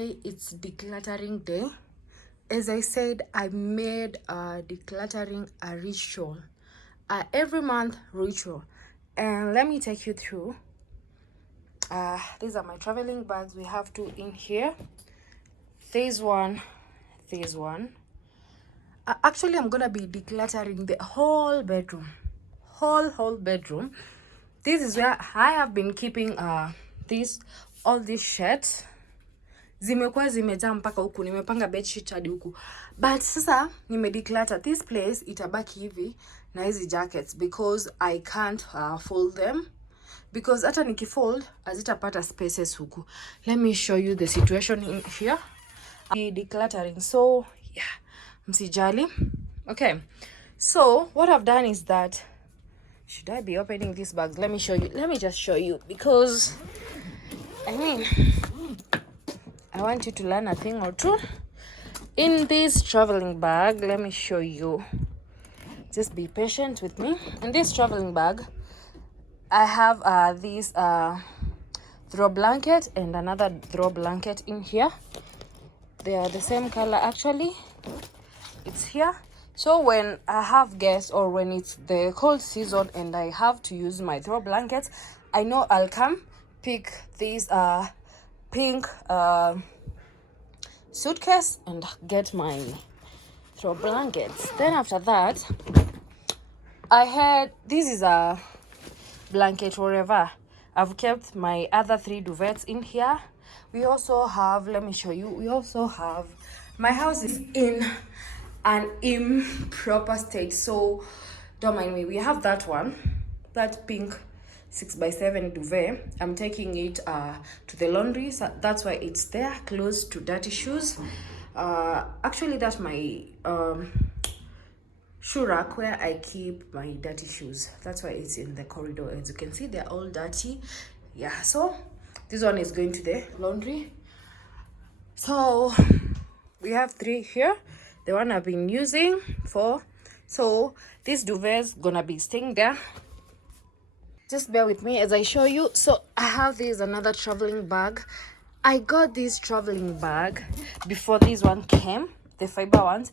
It's decluttering day. As I said, I made decluttering a ritual, every month ritual, and let me take you through. These are my traveling bags. We have two in here. This one. Actually, I'm gonna be decluttering the whole bedroom, whole bedroom. This is where I have been keeping all these shirts. Zimekuwa zimejaa mpaka huku, nimepanga bedsheet hadi huku, but sasa declutter this place. Itabaki hivi na hizi jackets because I can't fold them, because hata nikifold hazitapata spaces huku. Let me show you the situation in here. Decluttering, so yeah, msijali. Okay, so what I've done is that, should I be opening these bags? Let me show you. Let me just show you, because I mean, I want you to learn a thing or two in this traveling bag. Let me show you. Just be patient with me. In this traveling bag, I have this throw blanket and another throw blanket in here. They are the same color actually. It's here. So when I have guests or when it's the cold season and I have to use my throw blankets, I know I'll come pick these pink suitcase and get my throw blankets. Then after that, I had, this is a blanket wherever. I've kept my other 3 duvets in here. We also have, let me show you, we also have, my house is in an improper state, so don't mind me. We have that one, that pink 6x7 duvet. I'm taking it to the laundry, so that's why it's there, close to dirty shoes. Actually, that's my shoe rack where I keep my dirty shoes. That's why it's in the corridor. As you can see, they're all dirty. Yeah, so this one is going to the laundry. So we have 3 here, the one I've been using for. So this duvet is gonna be staying there. Just bear with me as I show you. So I have this another traveling bag. I got this traveling bag before this one came, the fiber ones,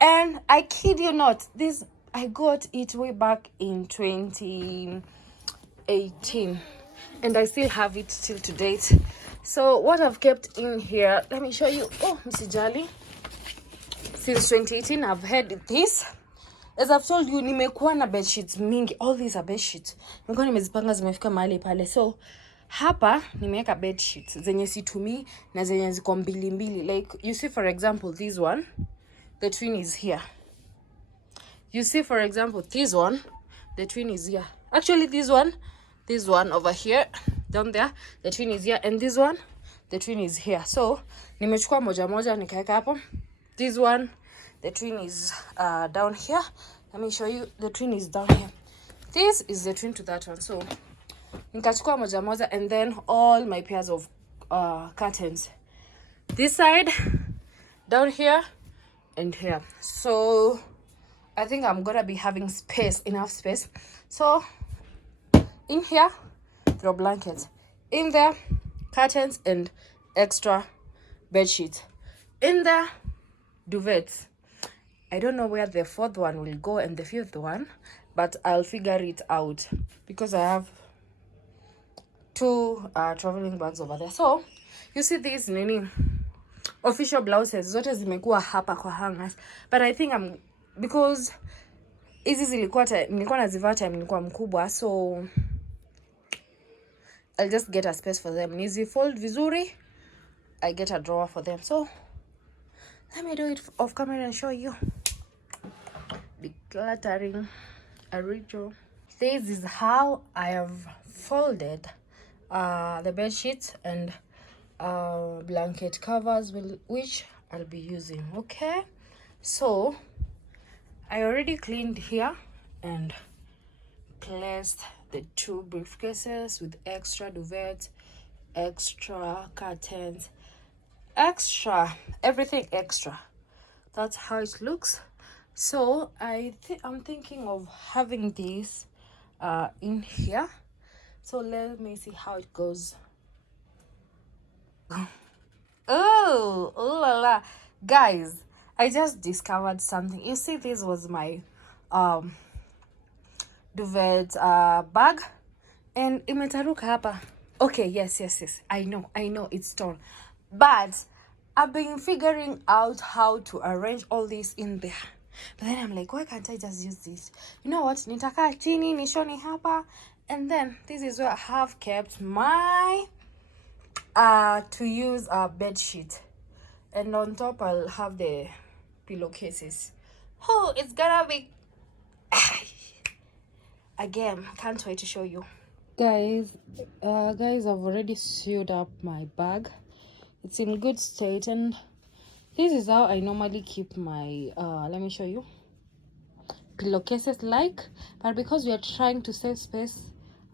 and I kid you not, this I got it way back in 2018 and I still have it till to date. So what I've kept in here, let me show you. Oh, msijali, since 2018 I've had this. As I've told you, nimekuwa na bed sheets mingi. All these are bed sheets. Nimekuwa nimezipanga zimefika mahali pale. So hapa nimeweka bed sheets zenye situmii na zenye ziko mbili. Like you see, for example, this one, the twin is here. You see, for example, this one, the twin is here. Actually, this one over here, down there, the twin is here, and this one, the twin is here. So nimechukua moja nikaeka hapo. This one, the twin is down here. Let me show you. The twin is down here. This is the twin to that one. So nikachukua moja and then all my pairs of curtains. This side, down here, and here. So I think I'm gonna be having enough space. So in here, throw blankets. In there, curtains and extra bed sheets. In there, duvets. I don't know where the 4th one will go and the 5th one, but I'll figure it out because I have 2 traveling bags over there. So you see these official blouses zote zimekuwa hapa kwa hangers, but I think because hizi nilikuwa nazivaa time nilikuwa mkubwa, so I'll just get a space for them. Nizi fold vizuri, I get a drawer for them. So let me do it off camera and show you. Decluttering a ritual. This is how I have folded the bed sheets and blanket covers, which I'll be using. Okay, so I already cleaned here and placed the 2 briefcases with extra duvets, extra curtains, extra everything extra. That's how it looks. So I'm thinking of having this in here. So let me see how it goes. Oh la la. Guys, I just discovered something. You see, this was my duvet bag, and imetaruka hapa. Okay, yes. I know it's torn. But I've been figuring out how to arrange all this in there. But then I'm like, why can't I just use this? You know what? Nitaka chini, nishoni hapa. And then this is where I have kept my to use a bed sheet. And on top I'll have the pillowcases. Oh, it's gonna be again, can't wait to show you. Guys, I've already sealed up my bag. It's in good state, and this is how I normally keep my let me show you, pillowcases but because we are trying to save space,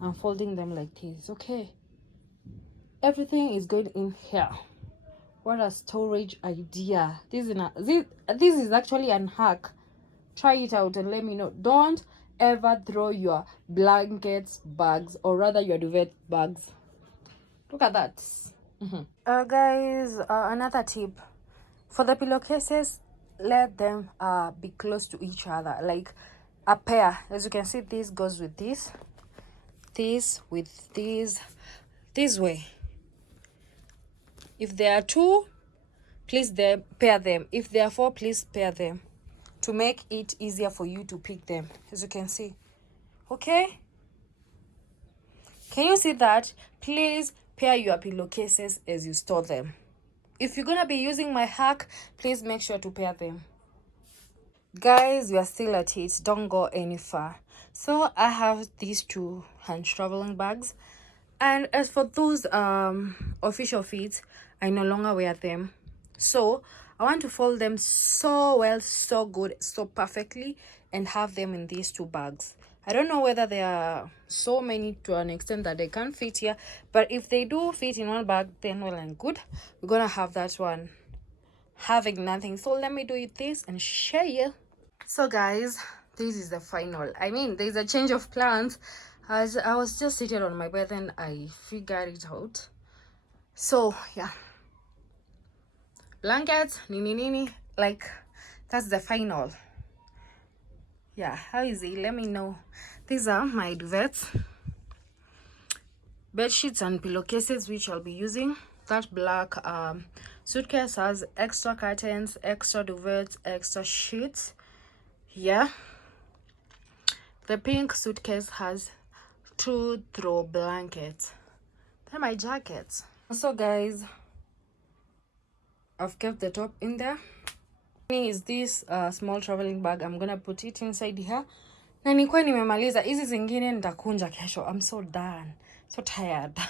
I'm folding them like this. Okay, everything is going in here. What a storage idea. This is actually an hack. Try it out and let me know. Don't ever throw your blankets bags, or rather your duvet bags. Look at that. Guys, another tip for the pillowcases, let them be close to each other, like a pair. As you can see, this goes with this with this way. If there are 2, please pair them. If there are 4, please pair them to make it easier for you to pick them, as you can see. Okay, can you see that? Please pair your pillowcases as you store them. If you're gonna be using my hack, please make sure to pair them. Guys, we are still at it. Don't go any far. So I have these 2 hand traveling bags, and as for those official feet, I no longer wear them. So I want to fold them so well, so good, so perfectly, and have them in these 2 bags. I don't know whether there are so many to an extent that they can't fit here, but if they do fit in one bag, then well and good. We're gonna have that one having nothing. So let me do it this and share you. So guys, this is the final. I mean, there's a change of plans. As I was just sitting on my bed and I figured it out. So yeah, blankets, nini, like that's the final. Yeah, how is it? Let me know. These are my duvets, bed sheets, and pillowcases, which I'll be using. That black suitcase has extra curtains, extra duvets, extra sheets. Yeah, the pink suitcase has 2 throw blankets. They're my jackets. So guys, I've kept the top in there. Is this small traveling bag. I'm gonna put it inside here. Na nilikuwa nimemaliza hizi zingine nitakunja kesho. I'm so done, so tired.